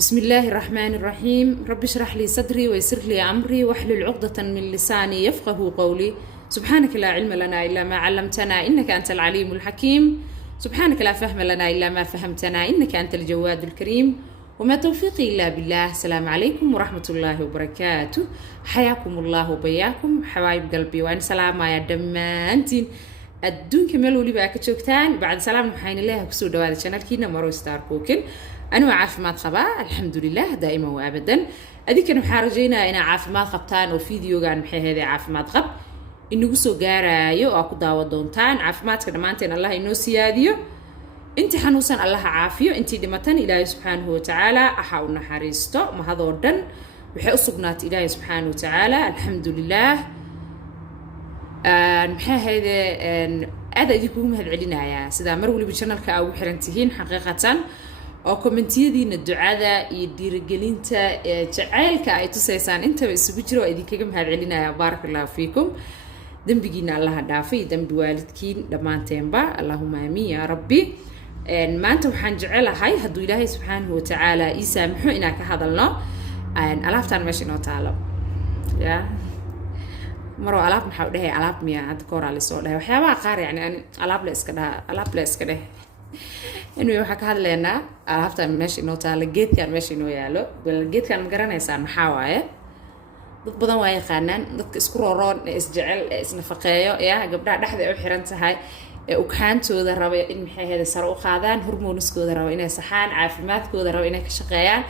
بسم الله الرحمن الرحيم رب اشرح لي صدري ويسر لي أمري واحلل عقدة من لساني يفقه قولي سبحانك لا علم لنا إلا ما علمتنا إنك أنت العليم الحكيم سبحانك لا فهم لنا إلا ما فهمتنا إنك أنت الجواد الكريم وما توفيقي إلا بالله. السلام عليكم ورحمة الله وبركاته. حياكم الله وبياكم حبايب قلبي وأنا سلام يا دمانتين adduunka meel waliba ka joogtaan bacda salaam waxaan ilaahay ku soo dhawaada channelkiina Maro Star Cooking anuu caafimaad qabaa alxamdulillah daa'ima wa abadan adikana waxaan rajaynayaa inaa caafimaad qabtaan oo fiidiyogan maxay heeday caafimaad qab inagu soo gaaraayo oo ku daawa doontaan caafimaadka dhamaanteen Allah inoo siyaadiyo inta xanuunsan Allah caafiyo intii dhimatan Ilaahay subhanahu wa ta'ala aha u naxariisto mahadoo dhan waxay u sugnaatay Ilaahay subhanahu wa ta'ala alxamdulillah maxaa heede aad idinku mahad celinayaa sida mar waliba channelka ugu xiran tihiin xaqiiqatan oo commentiyadiina ducada iyo dhiirigelinta jacaylka ay tusaysaan intaba isugu jiro idinkaga mahad celinayaa barakallahu fiikum dambigiina Allah dhaafay dambi waalidkiin dhamaanteenba Allahumma aamin ya rabbi maanta waxaan jecelahay hadduu Ilaahay subhanahu wa ta'ala ii saamaxo inaan ka hadalno alaabtaan meesha inoo taalo ya maro alaab maxaa u dhahay alaab miya hadda koor la soo dhahay waxyaabaha qaar yani alaab la iska dheh inuu waxa ka hadleena alaabta meesha inoo taala geedkan meesha inoo yaalo bal geedkan ma garanaysaan maxaa waaye dad badan waa yaqaanaan dadka isku rooroon isjecel isnafaqeeyo yaa gabdhaha dhaxda u xiran tahay ugxaantooda raba in maxay heeda sar u qaadaan hormooniskooda raba inay saxaan caafimaadkooda raba inay ka shaqeeyaan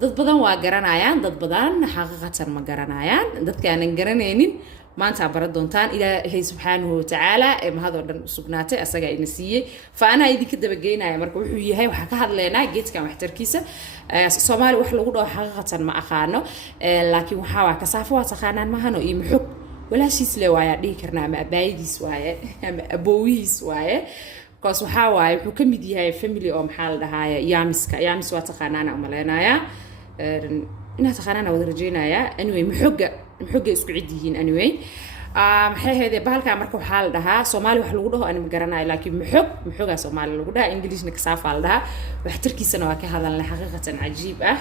dad badan waa garanayaan dad badan xaqiiqatan ma garanayaan dadka aanan garanaynin maanta bara doontaan Ilaahay subhanahu wa ta'ala ee mahadoo dhan sugnaatay asaga ina siiyay fa ana idinka dabageynaya marka wuxuu yahay waxa ka hadleynaa geedkan waxtarkiisa Soomaali wax lagu dhaho xaqiiqatan ma aqaano laakiin waxa waa kasaafo waa taqaanaan mahano iyo muxug walaashiis le waaya dhigi karnaa ama abaaydiis waaye ama aboowihiis waaye kaas waxa waaye wuxuu ka mid yahay family oo maxaa la dhahaaya yamis waa taqaanaan ama leenaaya inaad taqaanaan wada rajaynayaa anyway muxuga isku cid yihiin anyway maxay heede bahalka marka waxa la dhahaa Soomaali wax lagu dhaho anima garanayo laakiin muxuga Soomaali lagu dhahaa Englishna ka saafa la dhahaa waxtarkiisana waa ka hadalnay xaqiiqatan cajiib ah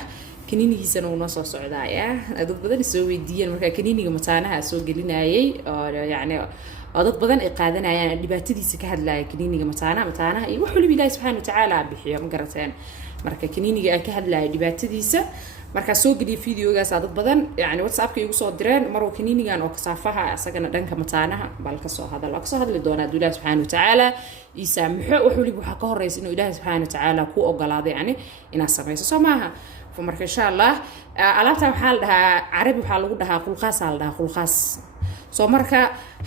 kaniinigiisana uu noo soo socdaaya dad badan soo weydiiyeen marka kaniiniga mataanaha soo gelinayay oo yani dad badan ay qaadanayaan dhibaatadiisa ka hadlaaya kaniiniga mataanaha iyo wax waliba Ilaahay subhanahu wa ta'ala bixiyo ma garateen marka kaniiniga ay ka hadlaaya dhibaatadiisa marka soo geliyo fiidiyogaas dad badan yani WhatsApp-ka igu soo direen mar oo kaniinigan oo kasaafaha asagana dhanka mataanaha bal ka soo hadli doona Ilaahay subhanahu wa ta'ala isaamxo wax waliba waxa ka horeysa inuu Ilaahay subhanahu wa ta'ala ku ogolaaday yani inaad samayso Soomaha فمرك إن شاء الله علابتها محل ده عربي وحلو ده خلقاس على ده خلقاس سو مركا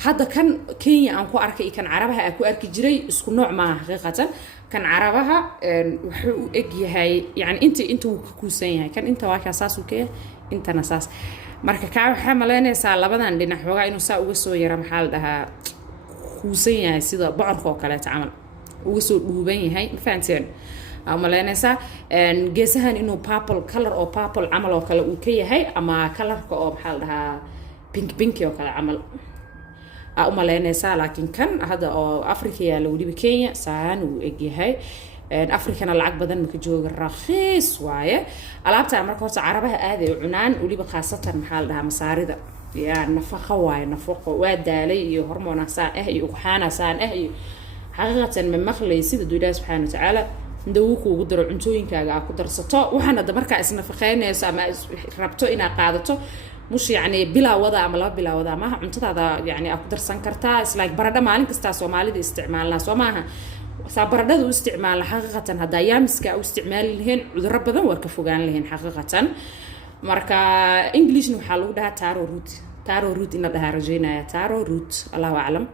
هذا كان كينيا أنكو أركي كان عربها أكو أركي جري اسكو نوع ما حقيقة كان عربها إجي هاي يعني أنت كوسين هاي كان أنت واقع أساس وكي أنت نساس مركا كعب حملانة سال بدن لنا حوجا إنه ساق وسو يرى محل ده كوسين هاي سيدا بعرفه كلا تعمل وسو دوبين هاي فانتين ama leenaysa geesahan inuu purple color oo purple amal oo kale uu ka yahay ama colorka oo maxaa la dhahaa pink oo kale amal uma leenaysa laakiin kan hada oo Afrika yaalo waliba Kenya saan uu egyahay Afrikana lacag badan ma ka jooga raqiis waaye alaabta marka horta carabaha aad ay cunaan waliba khaasatan maxaa la dhahaa masaarida yaa nafaqo waaye nafaqo waa daalay iyo hormoonasaan iyo uxaanasaan iyo xaqiiqatan ma maqlaysid Ilaahay subhanahu wa ta'ala ndawku ugu daro cuntooyinkaaga ku darsato waxaana marka isna faqeynayso ama rabto ina qaadato mush yani bilaawada ama laba bilaawada ma cuntada yani ku darsan kartaa like baradha maalin kasta Soomaalida isticmaalna Soomaha baradhada u isticmaala xaqiiqatan hada yaamiska u isticmaali lahayn cudurro badan waa ka fogaan lahayn xaqiiqatan marka Englishna waxa lagu dhahaa taro root ina dhahaa rajaynaya taro root Allahu a'lam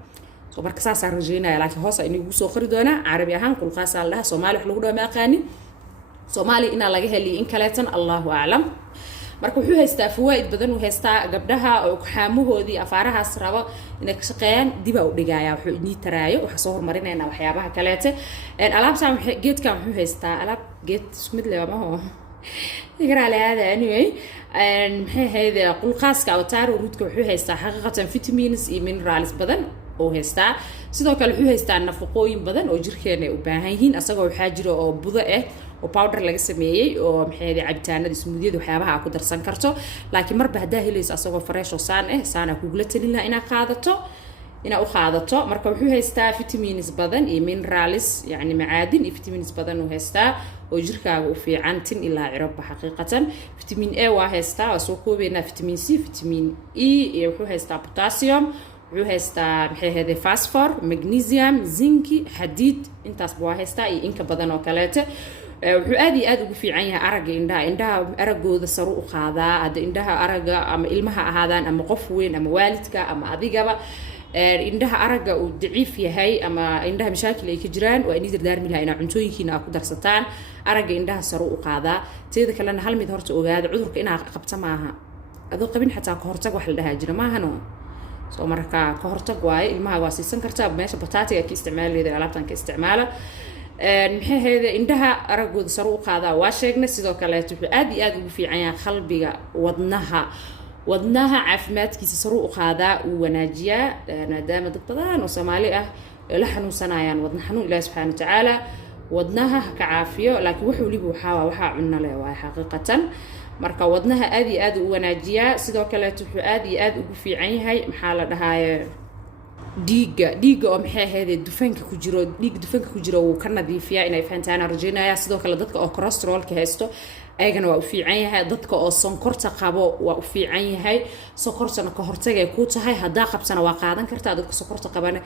marka saas aan rajaynaa laakiin hoos ay ugu soo qori doona Carabi ahaan kulqaas aan lahaa Soomaali wax lagu dhaw ma aqaanin Soomaali ina laga heli in kaleetan Allahu a'lam marka wuxuu haystaa fawaa'id badan uu haystaa gabdhaha oo xaamuhoodii afaarahaas rabo inay ka shaqeeyaan dib u dhigaya wuxuu inii taraayo waxa soo hormarinayna waxyaabaha kaleete alaabtaan geedkan wuxuu haystaa alaab geed isku mid leh ma ho igraale hada anyway maxay hayda kulqaaska oo taro root-ka wuxuu haystaa xaqiiqatan vitamins iyo minerals badan oo haystaa sidoo kale wuxuu haystaa nafaqooyin badan oo jirkeena u baahan yihiin asagoo waxa jiro oo budo oo powder laga sameeyay oo maxay cabitaanada smoothiyada waxyaabaha aad ku darsan karto laakiin marba hadaa helayso asagoo fresh oo saan kugula talin lahaa inaad qaadato marka wuxuu haystaa vitamins badan iyo minerals yani macaadin iyo vitamins badan uu haystaa oo jirkaaga u fiican tin ilaa cirabba xaqiiqatan vitamin A waa haystaa waa soo koobaynaa vitamin C vitamin E iyo wuxuu haystaa potassium wuxuu haystaa maxay ahayd phosphor magnesium zinc xadiid intaas waa haystaa iyo inka badan oo kaleete wuxuu aad ugu fiican yahay aragga indhaha aragooda saru u qaadaa hada indhaha aragga ama ilmaha ahaadaan ama qof weyn ama waalidka ama adigaba indhaha aragga uu daciif yahay ama indhaha mashaakil ay ka jiraan waa inay dardaarmi lahaa inaa cuntooyinkiina aad ku darsataan aragga indhaha saru u qaadaa teeda kalena hal mid horta ogaada cudurka inaa qabta maaha adoo qabin xataa ka hortag wax la dhahaa jira maahano soo marka ka hortag waaye ilmaha waa siisan kartaa meesha bataatiga ka isticmaaleeda alaabtan ka isticmaala maxay ahayd indhaha araggooda saru u qaadaa waa sheegnay sidoo kale wuxuu aad ugu fiican yahay qalbiga wadnaha caafimaadkiisa saru u qaadaa uu wanaajiyaa maadaama dad badan oo Soomaali ah la xanuunsanayaan wadna xanuun Ilaahay subhanahu wa ta'ala wadnaha ka caafiyo laakiin wuxuu libu waxa cunna leh waa xaqiiqatan marka wadnaha aad u wanaajiyaa sidoo kale wuxuu aad ugu fiican yahay maxaa la dhahaye dhiiga oo maxay ahayd dufanka ku jiro uu ka nadiifiyaa inay fahantaan arjinaya sidoo kale dadka oo cholesterolka haysto ayagana waa u fiican yahay dadka oo sonkorta qabo waa u fiican yahay sonkortana ka hortagay ku tahay hadaa qabsana waa qaadan kartaa dadka sonkorta qabana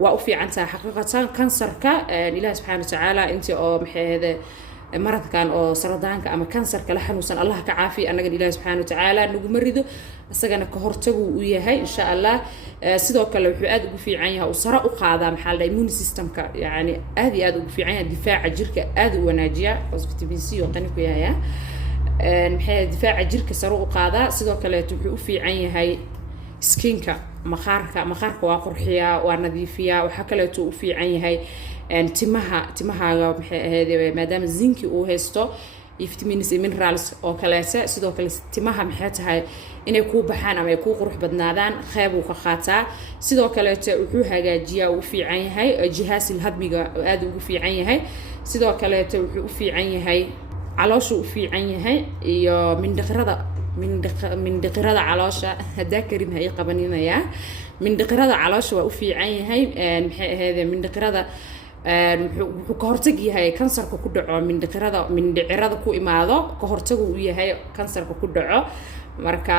waa u fiican tahay xaqiiqatan kansarka Ilaahay subhanahu wa ta'ala intii oo maxay ahayd maradkan oo saradaanka ama kansarka la xanuunsan Allah ka caafiyo anaga Ilaahay subhanahu wa ta'ala nagu marido asagana ka hortagu u yahay insha Allah sidoo kale wuxuu aad ugu fiican yahay oo sara u qaada maxal immune systemka yani aad ugu fiican yahay difaaca jirka aad u wanaajiya oo vitamin C oo qani ku yahay maxay difaaca jirka sara u qaada sidoo kale wuxuu u fiican yahay skinka maqaarka waa qurxiya waa nadiifiya waxa kale uu u fiican yahay timahaaga maxay ahayd maadaama zinki uu haysto iyo vitamins iyo minerals oo kaleete sidoo kale timaha maxay tahay inay ku baxaan ama ay ku qurux badnaadaan qayb uu ka qaataa sidoo kale wuxuu hagaajiyaa uu fiican yahay jihaasil hadmiga aad ugu fiican yahay sidoo kale wuxuu u fiican yahay caloosha u fiican yahay iyo mindhaqirada caloosha hadaa karim hay qabaninaya mindhaqirada caloosha waa u fiican yahay maxay ahayd mindhaqirada wuxuu ka hortag yahay kansarka ku dhaco mindhicirada ku imaado ka hortag uu yahay kansarka ku dhaco marka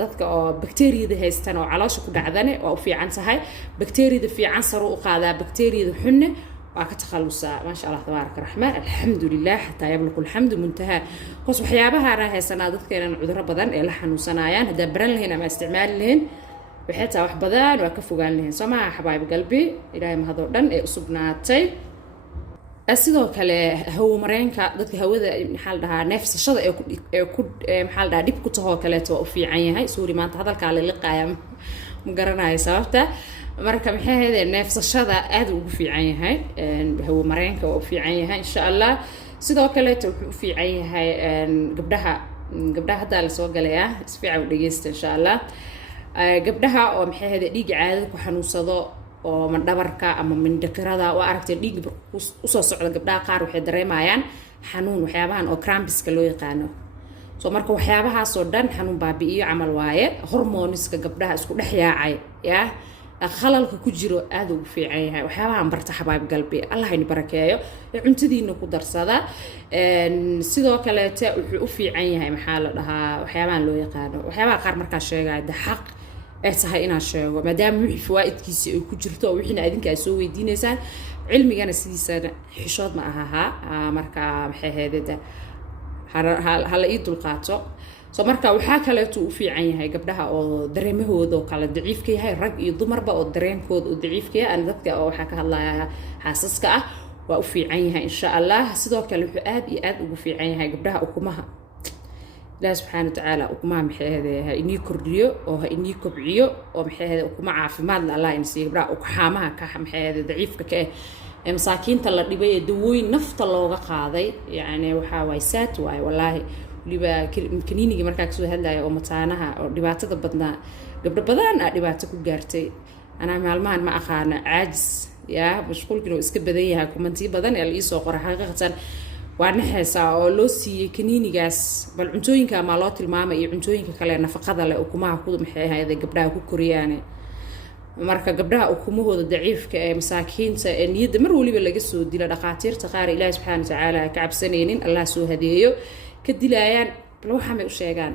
dadka oo bakteeriyada haystaan oo caloosha ku dhacdane waa u fiican tahay bakteeriyada fiican saru u qaadaa bakteeriyada xunne waa ka takhalusaa ma sha Allah tabaaraka rahmaan alxamdulillah hatta yabluqu alxamdu muntaha qos waxyaabaha aan haysanaa dadkeena cudurro badan ee la xanuunsanayaan hadaa baran lahayn ama isticmaali lahayn waxay taa wax badan waa ka fogaan lahayn Soomaa xabaayb qalbi Ilaahay ma hado dhan ee usubnaatay sidoo kale hawo mareenka dadka hawada maxaa la dhahaa neefsashada ee ku maxaa la dhahaa dib ku taho kale oo u fiican yahay suuri maanta hadalka la liqaaya ma garanayo sababta marka maxay ahayd neefsashada aad ugu fiican yahay hawo mareenka oo u fiican yahay insha Allah sidoo kale wuxuu u fiican yahay gabdhaha hadda la soo galaya si fiican u dhageysta insha Allah gabdhaha oo maxay ahayd dhiig caadada ku xanuunsado oo mandhabarka ama mindhaqirada waa aragtay dhiig u soo socda gabdhaha qaar waxay dareemayaan xanuun waxyaabahan oo crampiska loo yaqaano soo marka waxyaabahaas oo dhan xanuun baabi'iyo camal waaye hormoniska gabdhaha isku dhex yaacay yaa khalalka ku jiro aad ugu fiican yahay waxyaabahan barta xabaab galbi Allah in barakeeyo cuntadiina ku darsada sidoo kale wuxuu u fiican yahay maxaa la dhahaa waxyaabahan loo yaqaano waxyaabaha qaar marka sheegay xaq ay tahay inaan sheego maadaama wixii fawaaidkiisa ay ku jirto oo wixina adinka ay soo weydiinaysaan cilmigana sidiisa xishood ma aha marka maxay ahaydada hala ii dulqaato soo marka waxa kale uu fiican yahay gabdhaha oo dareemahooda kala daciifka yahay rag iyo dumarba oo dareenkooda oo daciifka yahay dadka oo waxa ka hadlaya xaasaska ah waa u fiican yahay insha Allah sidoo kale wuxuu aad ugu fiican yahay gabdhaha ukumaha Ilaahay subhanahu wa ta'ala ukumaha maxay ahayd inii kordhiyo oo inii kobciyo oo maxay ahayd ukuma caafimaad Allah in si gabdhaha ukumaha ka maxay ahayd daciifka ka masaakiinta la dhibay dawooyin nafta looga qaaday yani waxa way saat way wallahi liba kaniiniga markaa kasoo hadlaya oo mataanaha oo dhibaatada badnaa gabdho badan dhibaato ku gaartay ana maalmahan ma aqaana caajis yaa mashquulkina iska badan yahay kumantii badan ee la soo qoray xaqiiqatan waana heesaa oo loo siiyay kaniinigaas bal cuntooyinka ma loo tilmaamay iyo cuntooyinka kale nafaqada leh ukumaha ku maxay ahayd gabdhaha ku koriyaan marka gabdhaha ukumahooda daciifka ee masaakiinta ee niyada mar waliba laga soo dilo dhaqaatiirta qaar Ilaahay subhanahu wa ta'ala ka cabsanaynin Allah soo hadeeyo ka dilayaan bal waxa may u sheegaan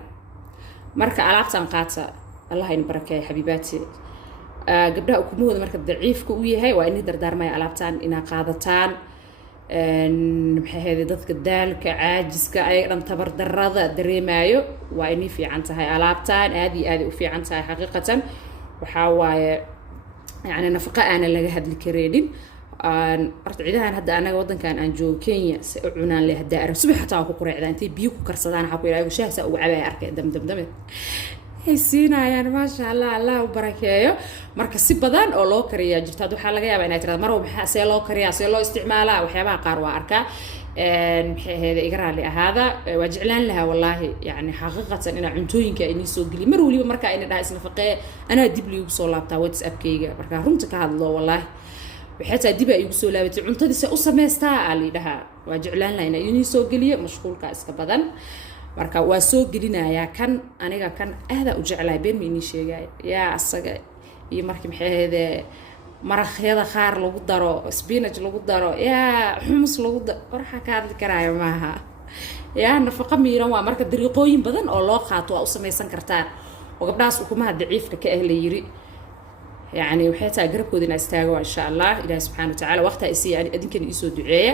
marka alaabtan qaata Allah in barakeeyo habibaati gabdhaha ukumahooda marka daciifka u yahay waa in dardaarmay alaabtan ina qaadataan maxay ahayd dadka daalka caajiska ay dhan tabar darrada dareemayo waa in fiican tahay alaabtan aad iyo aad u fiican tahay xaqiiqatan waxa waaye yani nafaqa aan laga hadli kareedin ardaciidahan hadda anaga wadankan aan joogo Kenya si u cunaan leh hadda arag subax taa ku quraacdaan intay biyo ku karsadaan waxa ku yiraahdo shaahsa ugu cabay arkay dam hay siinayaan ma sha Allah Allah u barakeeyo marka si badan oo loo kariya jirta waxa laga yaabaa inay tirada mar waxa see loo kariyaa see loo isticmaalaa waxyaabaha qaar waa arkaa maxay heeda igraali ahaada waa jeclaan lahaa wallahi yani xaqiiqatan ina cuntooyinka ay soo gali mar waliba marka ay dhahay isnafaqee ana dib liigu soo laabtaa WhatsApp-kayga marka runta ka hadlo wallahi waxay dib ay igu soo laabatay cuntadiisa u sameystaa ali dhaha waa jeclaan lahaa inay soo galiyo mashquulka iska badan marka waa soo gelinayaa kan aniga kan aada u jeclahay been meeni sheegay yaa asaga iyo markii maxay heede maraqyada qaar lagu daro spinach lagu daro yaa xumus lagu daro waxa ka hadli karaayo maaha yaa nafaqa miiran waa marka dariiqooyin badan oo loo qaato waa u sameeysan kartaa oo gabdhaas ukumaha daciifka ka ah la yiri yani waxay taa garabkoodina istaago insha Allah Ilaahay subhanahu wa ta'ala waqti ay si adinkan ii soo duceeya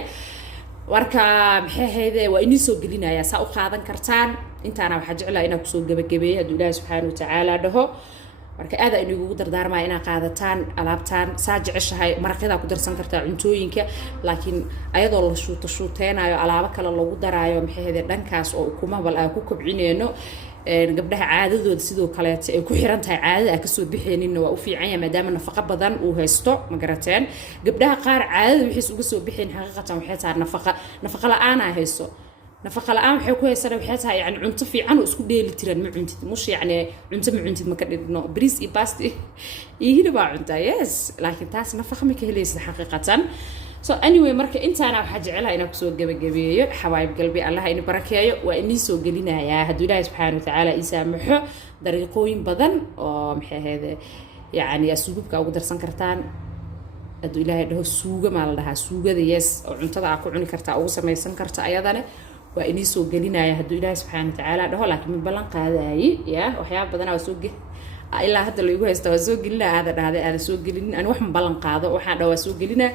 warka maxay ahayd waa inii soo gelinaya saa u qaadan kartaan intaana waxa jeclaa inaa ku soo gabagabeeyo haduu Ilaahay subhanahu wa ta'ala dhaho marka aad ay ugu dardaarmaa inaa qaadataan alaabtaan saa jeceshahay maraqyada ku darsan kartaa cuntooyinka laakiin ayadoo la shuuteenayo alaabo kale lagu daraayo maxay ahayd dhankaas oo kuma bal aan ku kobcineyno gabdhaha caadadooda sidoo kale ay ku xiran tahay caadada ka soo bixeenina waa u fiican yahay maadaama nafaqa badan uu haysto ma garateen gabdhaha qaar caadada wixii uga soo bixeen xaqiiqatan waxay tahay nafaqa la'aan ay haysto nafaqa la'aan waxay ku haysaa waxay tahay yani cunto fiican oo isku dheeli tiran ma cuntid mush yani cunto ma cuntid ma ka dhigno bariis iyo pasta iyo hilib waa cunta yes laakiin taas nafaqa ma ka helaysid xaqiiqatan so anyway marka intaana waxa jecelahay inaan ku soo gabagabeeyo xawaayib qalbi Allah in barakeeyo waa inii soo gelinayaa haduu Ilaahay subhanahu wa ta'ala isaamaxo dariiqooyin badan oo maxay ahayd yani asububka ugu darsan kartaan haduu Ilaahay dhaho suuga ma la dhahaa suugada yes oo cuntada aad ku cuni kartaa ugu sameeysan kartaa ayadana waa inii soo gelinayaa haduu Ilaahay subhanahu wa ta'ala dhaho laakiin balan qaadaay ya waxyaabo badan oo soo ilaa hadda la igu haysto waa soo gelinaa aad dhahday aad soo gelin aan wax balan qaado waxa dhawaa soo gelinaa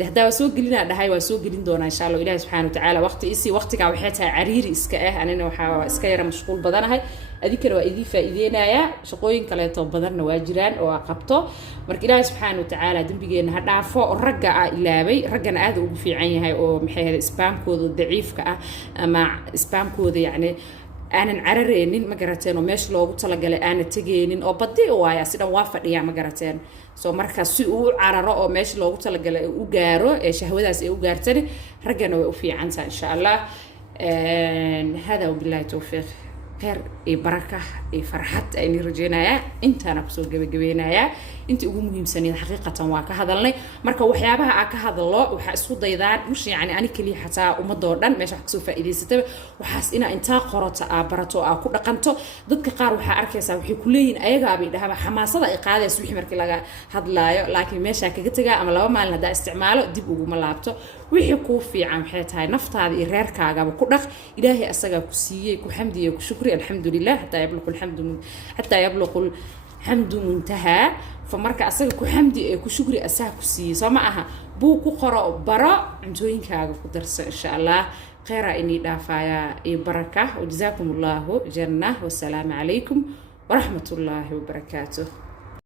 هذا وسوق لنا ده هاي وسوق لنا إن شاء الله إله سبحانه وتعالى وقت إسي وقتك أو حياتها عريري إسكاه أنا وحا إسكايرة مشغول بدنا هاي أذكر وإذي فإذينا يا شقوين كلا يتوبضنا واجران وعقبته مرك إله سبحانه وتعالى دم بيجينا هذا فوق رجع إلى بي رجعنا هذا وفي عيني هاي ومحي سبام كود الضعيف مع سبام كود يعني aanan carareenin ma garateen oo meesha loogu tala galay aan tageenin oo badii waaya sida waa fadhiya ma garateen soo marka si uu cararo oo meesha loogu tala galay u gaaro ee shahwadaas ay u gaartay ragana way u fiican tahay insha Allah hada wabillahi tawfiq خير بركة فرحة إني رجينايا أنت أنا بسوق جبينايا أنت أقول مهم سنة حقيقة واقع هذا لنا مركب وحيابها عك هذا الله وحسود ضيدان مش يعني أنا كلي حتى ومضردان مش حكسو فإذا ستة وحس إن أنت قرأت برتو أو كل قنتو ضد كقار وحأركز وحي كلين أيجا بيدها حماسة إقادة سوي مركب لقى هذا لا لكن مش هكذا أما لو ما لنا ده استعماله دي بقول ملابته وحي كوفي عم حياتها نفط هذه الرير كاجا وكل إلهي أسجى كسية كحمدي وكشكر الحمد لله حتى يبلغ الحمد منتهى فمركا أساق كحمدي كشكري أساق كسي سمعها بو كقراء براء عمتوين كاغا كدرس إن شاء الله خير إني دافايا بركة وجزاكم الله جنة والسلام عليكم ورحمة الله وبركاته.